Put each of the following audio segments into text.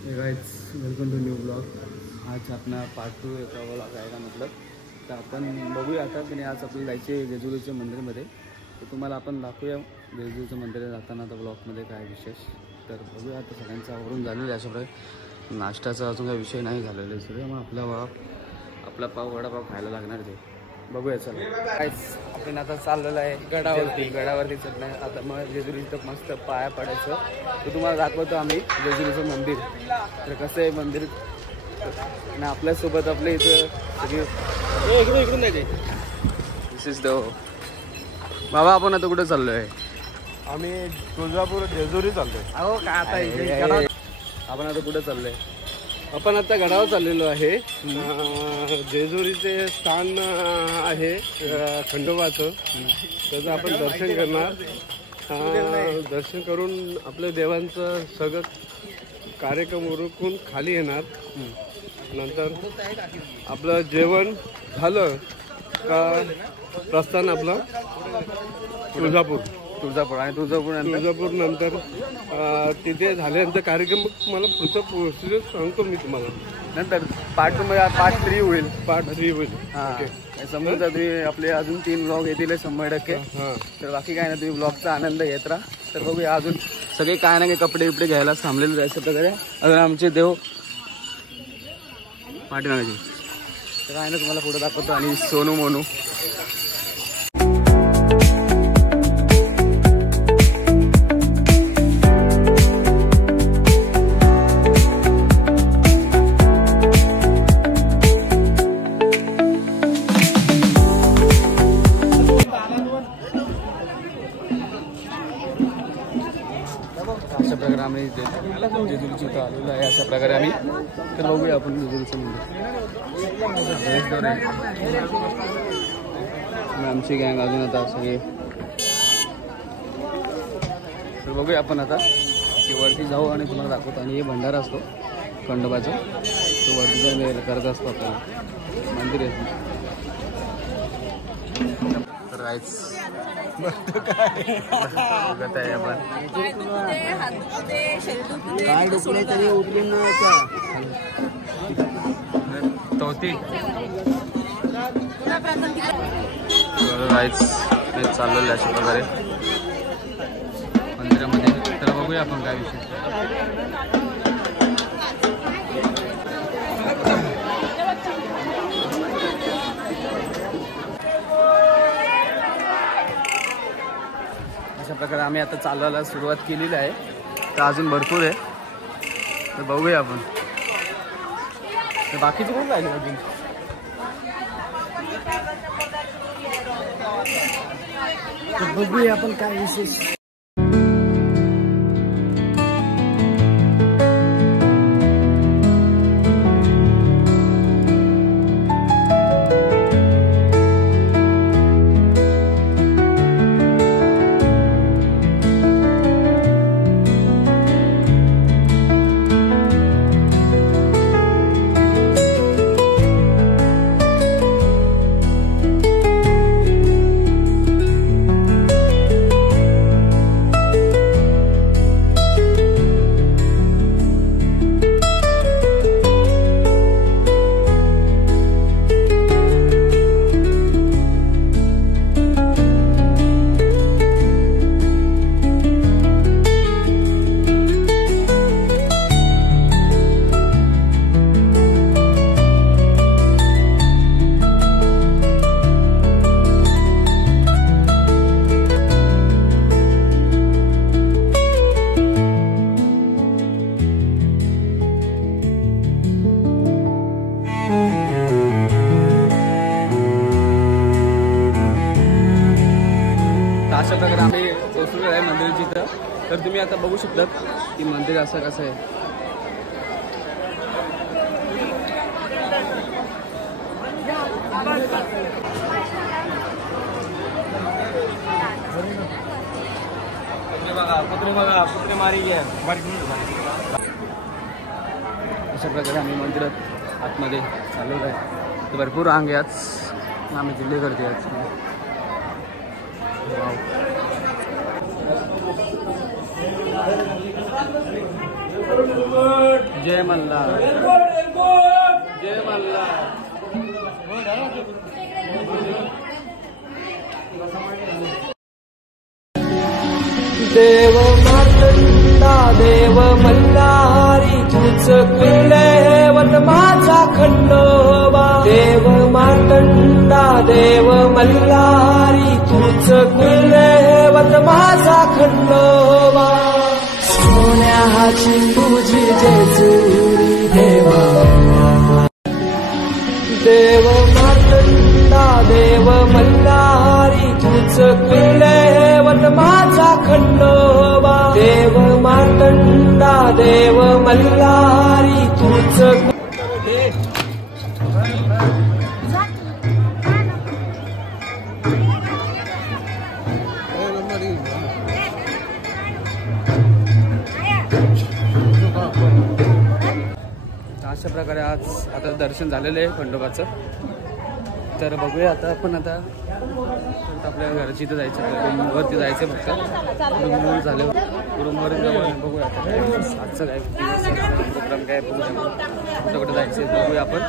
Guys welcome to new blog. आज अपना part 2 का ब्लॉग आहे का मतलब तर आपण बघूया आता की आज आपल्याला जायचे जेजुरीच्या मंदिरमध्ये। तर तुम्हाला आपण दाखवूया जेजुरीच्या मंदिरात जाताना आता ब्लॉगमध्ये काय विशेष तर बघूया। आता सगळ्यांचं आवरून झालेलं आहे, अशाप्रकारे नाश्त्याचा अजून काही विषय नाही झालेला आहे सगळं। मग आपला पाव वडापाव खायला लागणार ते बघूया। चला गाइस आपण आता चाललेलो आहे गडावरती चढणार आता। मग जेजुरीचं मस्त पाया पडायचं तर तुम्हाला दाखवतो आम्ही जेजुरीचं मंदिर। तर कसं आहे मंदिर आणि आपल्यासोबत आपल्या इथं सगळी इकडून नाही दिस इज द बाबा। आपण आता कुठे चाललोय? आम्ही तुळजापूर जेजुरी चाललोय। अहो काय आता आपण आता कुठे चाललोय? आपण आता गडावर चाललेलो आहे। जेजुरीचे स्थान आहे खंडोबाचं, त्याचं आपण दर्शन करणार। दर्शन करून आपल्या देवांचं सगळं कार्यक्रम उरकून खाली येणार। नंतर आपलं जेवण झालं का प्रस्थान आपलं तुळजापूर आणि तुळजापूर नंतर तिथे झाल्यानंतर कार्यक्रम मला पुढचं प्रोसिजर सांगतो मी तुम्हाला। नंतर पार्ट 3 होईल। हां समजा तुम्ही आपले अजून 3 ब्लॉग येतील 100%। हां तर बाकी काय ना तुम्ही ब्लॉगचा आनंद घेत राहा। तर बघूया अजून सगळे काय ना काही कपडे बिपडे घ्यायला थांबलेले जायचं प्रकारे। अजून आमचे देव पाठीमागायचे तर काय ना तुम्हाला पुढे दाखवतो आणि सोनू मोनू। अशा प्रकारे आम्ही जेजुरीची इथं आलेलो आहे। अशा प्रकारे आम्ही तर बघूया आपण जेजुरीचं मंदिर। आमची गँग अजून आता सगळे तर बघूया आपण आता की वरती जाऊ आणि तुम्हाला दाखवतो। आणि हे भंडारा असतो खंडोबाचा, तो वरती जाऊन करत असतो आपल्याला मंदिर आहे तर राईच बघत आहे आपण तोती चाललेलं अशा प्रकारे मंदिरामध्ये। तर बघूया आपण काय विषय। अशा प्रकारे आम्ही आता चालवायला सुरुवात केलेली आहे। तर अजून भरपूर आहे तर बघूया आपण। तर बाकीचे कोण राहिले अजून? तर बघूया आपण काय विशेष। अशा प्रकारे आम्ही पोहोचलेलो आहे मंदिराची इथं। तर तुम्ही आता बघू शकता की मंदिर असं कसं आहे। अशा प्रकारे आम्ही मंदिरात आतमध्ये चाललेलो आहे। तर भरपूर रांग आहे आज, आम्ही जिल्हे करते आज। वाव जय मल्हार जय मल्हार। देव मातंडा देव मल्हारी तुझ कुलवत माझा खंडोबा। देव मातंडा देव मल्हारी तुझ कुलवत माझा खंडोबा। सोन्याची तुझी जेजुरी देवा। देव मातंडा देव मल्हारी तुझ कुलवत माझा खंडोबा। देव मातंडा देव मल्हारी तुझ अशा प्रकारे आज आता दर्शन झालेलं आहे खंडोबाचं। तर बघूया आता आपण आता आपल्या घराची इथं जायचं, रूमवरती जायचं फक्त। रूमवर झालं, रूमवर जाऊन बघूया आता आजचं काय प्रोग्राम काय बघू शकतो, कुठं कुठं जायचं बघूया आपण,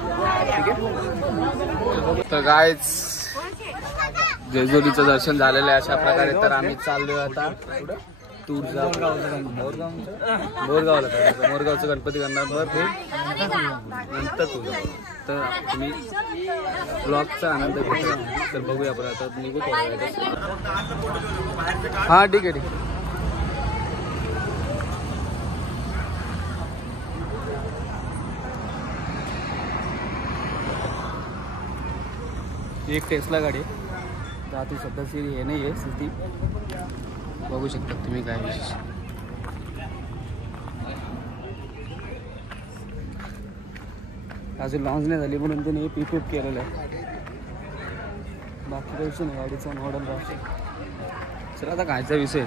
ठीक आहे। तर गायच जेजुरीचं दर्शन झालेलं आहे अशा प्रकारे। तर आम्ही चाललोय आता बोरगावला, मोरगावचं गणपती करणार नंतर तुझं। तर तुम्ही ब्लॉगचा आनंद घेतला, तर बघूया आपण आता निघू थोडा। हां ठीक आहे ठीक आहे। एक टेस्ला गाडी तर आता सध्याची हे नाही आहे स्थिती, बघू शकता तुम्ही काय विशेष। अजून लॉन्च नाही झाली म्हणून त्यांनी पिकअप केलेलं आहे, बाकी काही विषय नाही गाडीचा मॉडेल राहतो। चला आता खायचा विषय।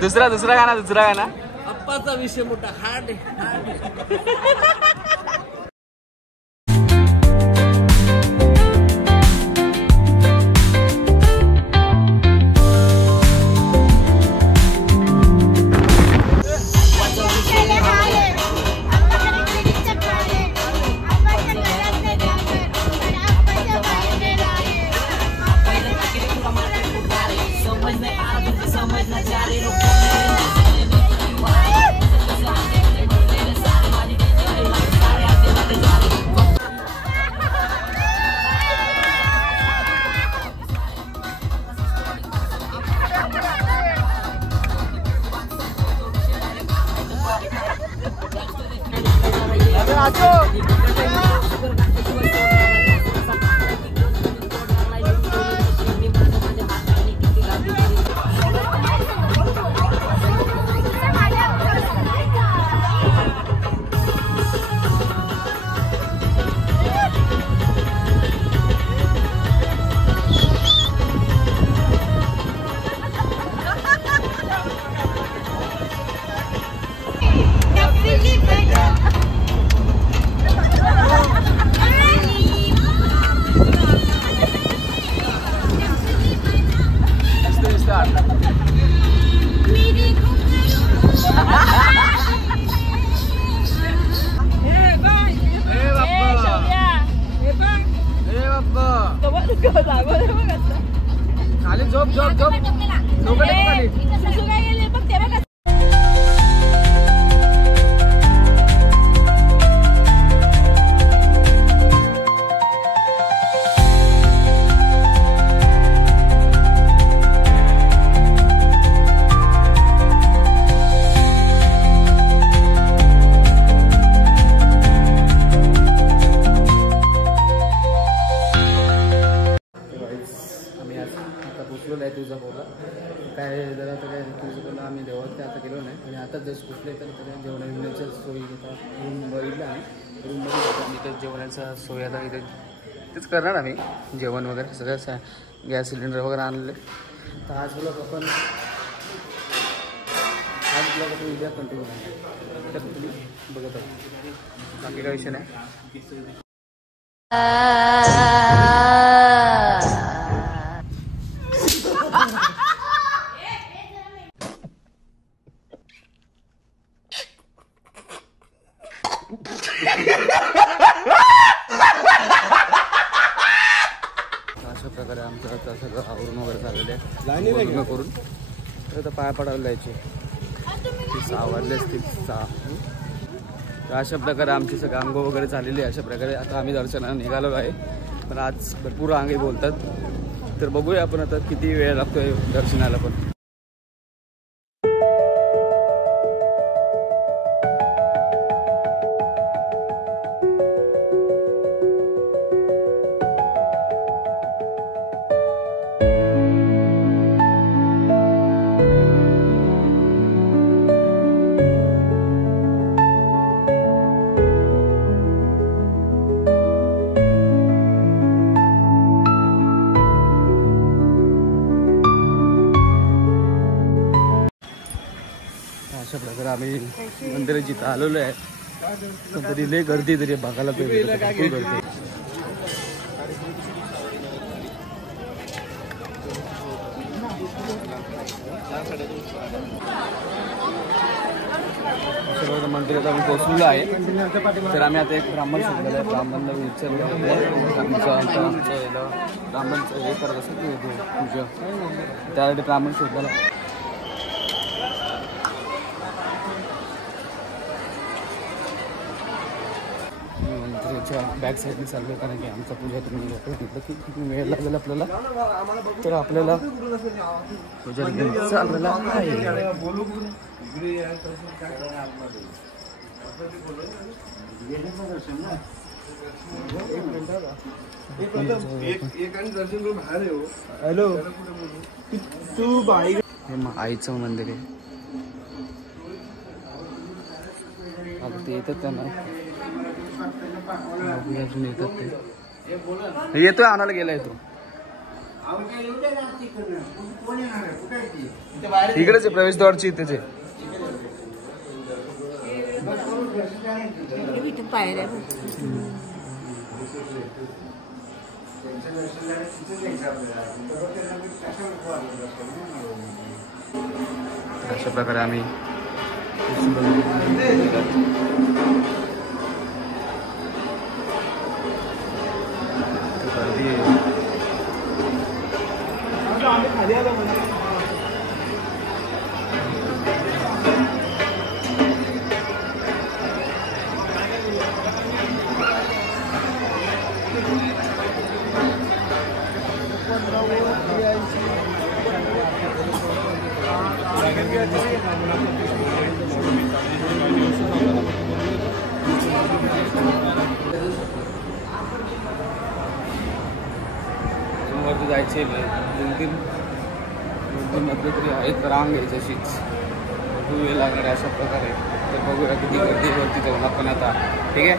दुसरा गाणा अप्पाचा विषय मोठा हार्ड खाली झोप झोप झोप खाली। तुळजापूरला काय जरा आता काय तुळजापूरला आम्ही देवात आता गेलो नाही आणि आता जस्ट कुठले तर जेवण बिवण्याच्या सोयी घेतात रूम बघितलं आम्ही रूममध्ये जातो आम्ही तर जेवणाचा सोयी आता इथे तेच करणार आम्ही जेवण वगैरे सगळं गॅस सिलेंडर वगैरे आणले तर आज ब्लॉग आपण उद्या कंटिन्यू तर तुम्ही बघत आहात. बाकी काय विषय नाही. अशा प्रकारे आमचं आता सगळं आवरून वगैरे झालेलं आहे. पूर्ण करून तर आता पाया पडायला जायचे. 6 वाजले असतील 6. तर अशा प्रकारे आमची सगळं अंग वगैरे झालेली आहे. अशा प्रकारे आता आम्ही दर्शनाला निघालो आहे. पण आज भरपूर अंगे बोलतात. तर बघूया आपण आता किती वेळ लागतोय दर्शनाला. पण अशा प्रकारे आम्ही मंदिरात जिथं आलेलो आहे. पण तरी लय गर्दी तरी बघायला भरपूर गर्दी. मंदिरात आम्ही पोहोचलेलो आहे. तर आम्ही आता एक ब्राह्मण शोधलेला आहे. ब्राह्मणला विचारलं आमच्या याला ब्राह्मणचं हे करत असत पूजा, त्यासाठी ब्राह्मण शोधलेला. बॅक साईडने चाललो कारण की आमचा पूजा तुम्ही म्हटलं की किती वेळ लागेल आपल्याला. तर आपल्याला पूजा चाललेला आहे. हॅलो तू बाई. हे आईचं मंदिर आहे. आता ते येतात त्यांना अजून येतात ते. येतोय आणायला गेला येतो. इकडेच आहे प्रवेशद्वारची इथेच आहे. अशा प्रकारे आम्ही वरती जायचे 2-3 मध्ये तरी आहेत रांग आहे जशीच. खूप वेळ लागणार आहे अशा प्रकारे. तर बघूया किती गर्दी वरती जाऊन आपण आता. ठीक आहे.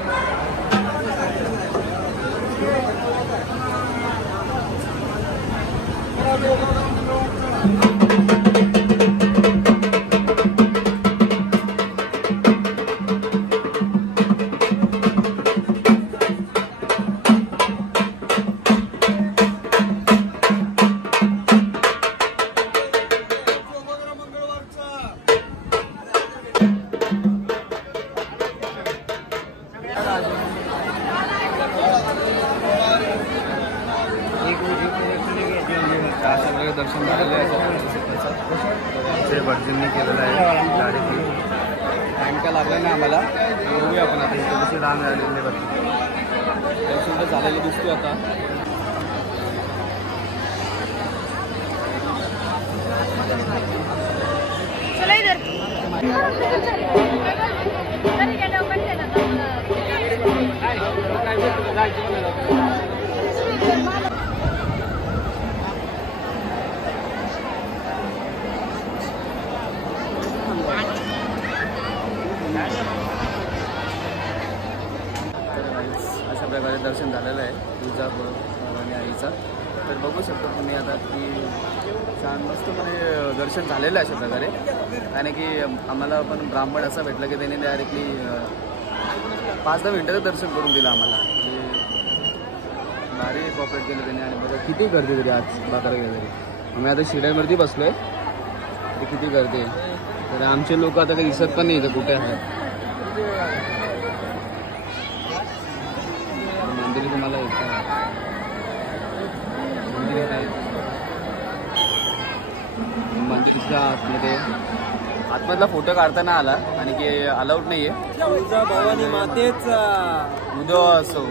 दर्शन झालेलं आहे. भटजींनी केलेलं आहे गाडीची. टाईम काय लागला नाही आम्हाला. बघूया आपण आता इथे कशी रांग आलेली बघ. दर्शन तर झालेलं दिसतो आता. अशा प्रकारे दर्शन झालेलं आहे तुळजाभवानी आईचा. तर बघू शकता तुम्ही आता की छान मस्तपणे दर्शन झालेलं आहे अशा प्रकारे. कारण की आम्हाला पण ब्राह्मण असा भेटला की त्याने डायरेक्टली 5-10 मिनिटाचं दर्शन करून दिलं आम्हाला. भारी कॉपरेट केलं त्याने. आणि बघा किती गर्दी तरी आज बाजार गेलं तरी. आम्ही आता शिड्यांवरती बसलो आहे, ते किती गर्दी आहे. तर आमचे लोक आता काही दिसत पण नाही इथं कुठे आहेत. मंदिर तुम्हाला येतं मंदिर आहे. मंदिरच्या आतमधला फोटो काढता नाही आला आणि की अलाउड नाही आहे. भवानी मातेच उद्या असो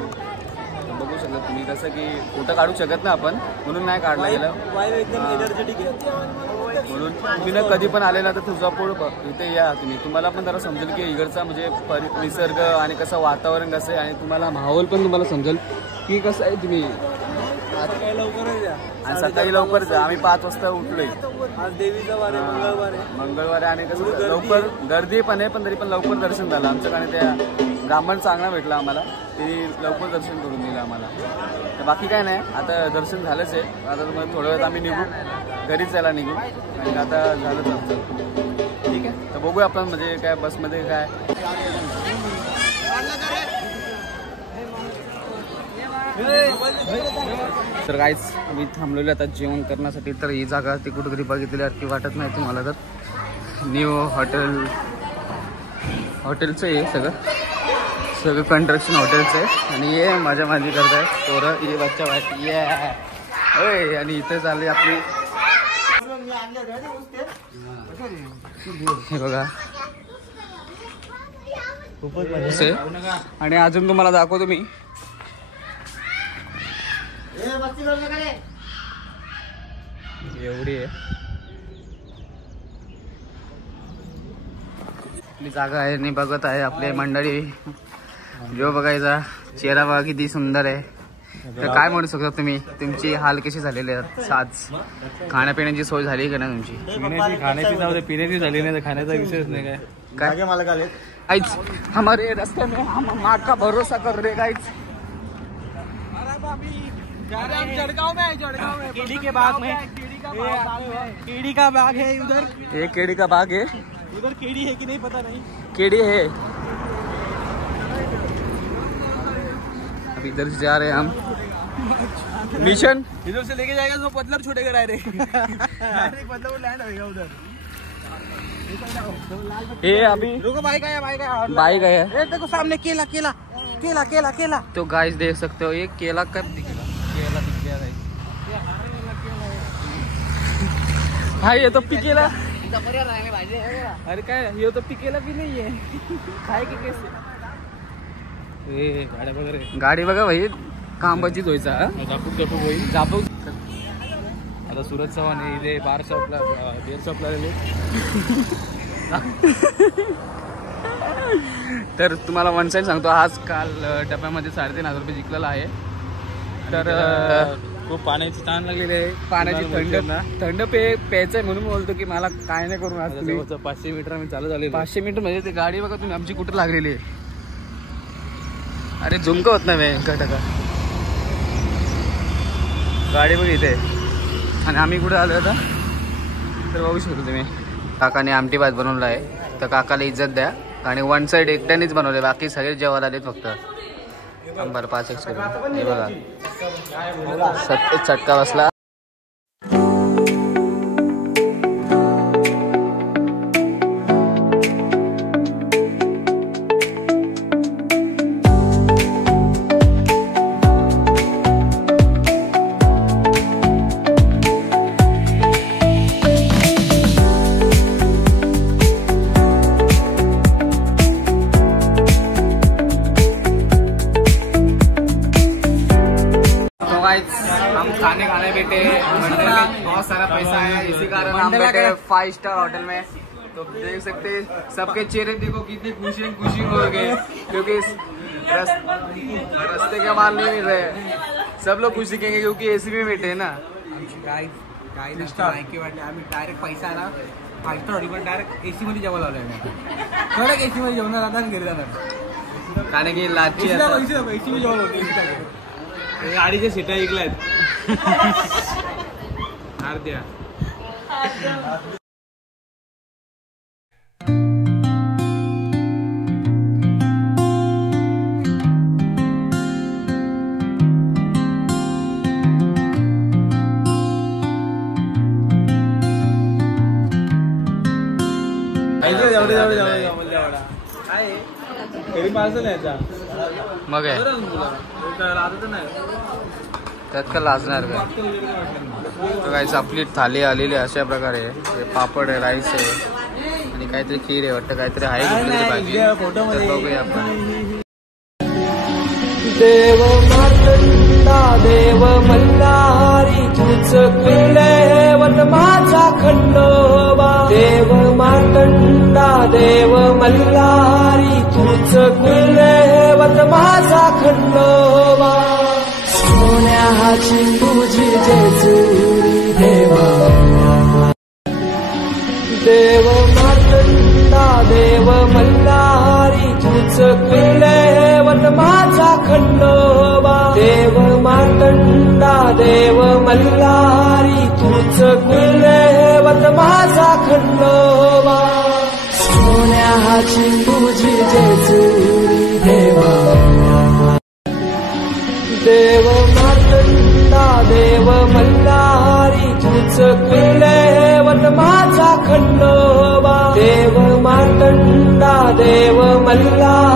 बघू शकता तुम्ही. कसं की फोटो काढू शकत ना आपण, म्हणून नाही काढला गेलं. म्हणून तुम्ही ना कधी पण आले ना तर तुळजापूर इथे या तुम्ही. तुम्हाला पण जरा समजेल की इकडचा म्हणजे निसर्ग आणि कसं वातावरण कसं आहे आणि तुम्हाला माहोल पण तुम्हाला समजेल की कसं आहे. तुम्ही आणि सकाळी लवकर जा. आम्ही 5 वाजता उठलोय. आज देवीचा वार आहे, मंगळवार आणि कसं लवकर गर्दी पण आहे, पण तरी पण लवकर दर्शन झालं आमचं. कारण त्या ब्राह्मण चांगला भेटला आम्हाला, ते लवकर दर्शन करून दिलं आम्हाला. तर बाकी काय नाही, आता दर्शन झालंच आहे. आता तुम्हाला थोड्या वेळात आम्ही निघू, घरीच जायला निघू. आणि आता झालंच आमचं. ठीक आहे, तर बघूया आपण म्हणजे काय बसमध्ये काय. तर काहीच आम्ही थांबलेलो आता जेवण करण्यासाठी. तर ही जागा ती कुठेतरी बघितल्यासारखी वाटत नाही तुम्हाला. तर न्यू हॉटेलचं आहे सगळं कन्स्ट्रक्शन हॉटेलचं आहे. आणि ये माझ्या माझी करताय पोरं, ये बच्चा वाटते ये. आणि इथे चालली आपली हे बघा खूपच. आणि अजून तुम्हाला दाखवतो मी एवढी आहे आपली जागा आहे. आणि बघत आहे आपले मंडळी जो बघायचा चेहरा बघा किती सुंदर आहे. तर काय म्हणू शकता तुम्ही, तुमची हाल कशी झालेली आहेत आज? खाण्यापिण्याची सोय झाली का नाही तुमची? खाण्याची जाऊ दे, पिण्याची झाली नाही तर खाण्याचा विषयच नाही. काय मला काहीच हमारे रास्ते में हम माँ का भरोसा कर रहे गाइस. जड़गांव में केड़ी के बाग में केड़ी का बाग है उधर. ये केड़ी का बाग है. उधर केड़ी है कि नहीं पता नहीं. केड़ी है. अब इधर से जा रहे हैं हम मिशन. इधर से लेके जाएगा तो पतलर छूटेगा डायरेक्ट. मतलब वो लैंड होएगा उधर. ये अभी रुको, बाइक आया बाइक आया. देखो सामने केला केला केला केला केला. तो गाइस देख सकते हो ये केला कब दिखेगा. केला दिख गया है. हाँ ये तो पिकेला. अरे काय ये तो पिकेला भी नहीं है. खाएगी कैसे. गाडी बघा भाई कांबाचीच व्हायचा. जापू आता सुरत चव्हाण इथे बेर शॉपला तर तुम्हाला वन साईड सांगतो, आज काल डब्यामध्ये 3,500 रुपये जिंकलेला आहे. तर खूप पाण्याची ताण लागलेली आहे. पाण्याची थंड प्यायचं आहे म्हणून बोलतो की मला काय नाही करून. आज 500 मीटर आम्ही चालू झाले. 500 मीटर म्हणजे ते गाडी बघा तुम्ही आमची कुठं लागलेली आहे. अरे झुमक होत नाही टका गाडी बघ इथे. आणि आम्ही कुठे आलो आता तर बघू शकतो तुम्ही. काकाने आमटी भात बनवला आहे, तर काकाला इज्जत द्या. आणि वन साईड एकट्यानेच बनवले, बाकी सगळे जेवायला आलेत फक्त. नंबर 5x करून हे बघा चटका बसला. हम खाने बैठे मंदिर में, बहुत सारा पैसा है, इसी कारण हम बैठे 5 स्टार होटल में. तो देख सकते सबके चेहरे देखो कितनी खुशी हो गए, क्योंकि रास्ते के माल नहीं मिल रहे. सब लोग खुश दिखेंगे क्योंकि एसी में बैठे है ना. डायरेक्ट पैसा आला 5 स्टार हॉटेल डायरेक्ट एसी मध्ये जेवायला आलोय. एसी मध्ये जेवणार आता घरी जाणार. कारण की लाची एसी मध्ये जेवण होते. गाडीच्या सीटा ऐकल्यात. अर्ध्या मग आहे त्यात का लाजणार का काहीच आपली थाली आलेली अशा प्रकारे आहे. पापड आहे, राईस आहे आणि काहीतरी खीर आहे वाटतं, काहीतरी आहे कुठली भाजी. तर बघूया आपण. देव मार्तंडा देव मल्हारी तूच कुलदैवत माझा खंडोबा. देव मार्तंडा देव मल्हारी तूच कुलदैवत माझा खंडोबा. सोन्याची तुझी जेजुरी देवा. देव मार्तंडा देव मल्हारी तूच कुलदैवत माझा खंडोबा. देव मार्तंडा देव मल्हारी तूच कुलदैवत माझा खंडोबा. सोन्याची तुझी जेजुरी देवा. देव मार्तंडा देव मल्हारी तूच कुलदैवत माझा खंडोबा. देव मार्तंडा देव मल्हारी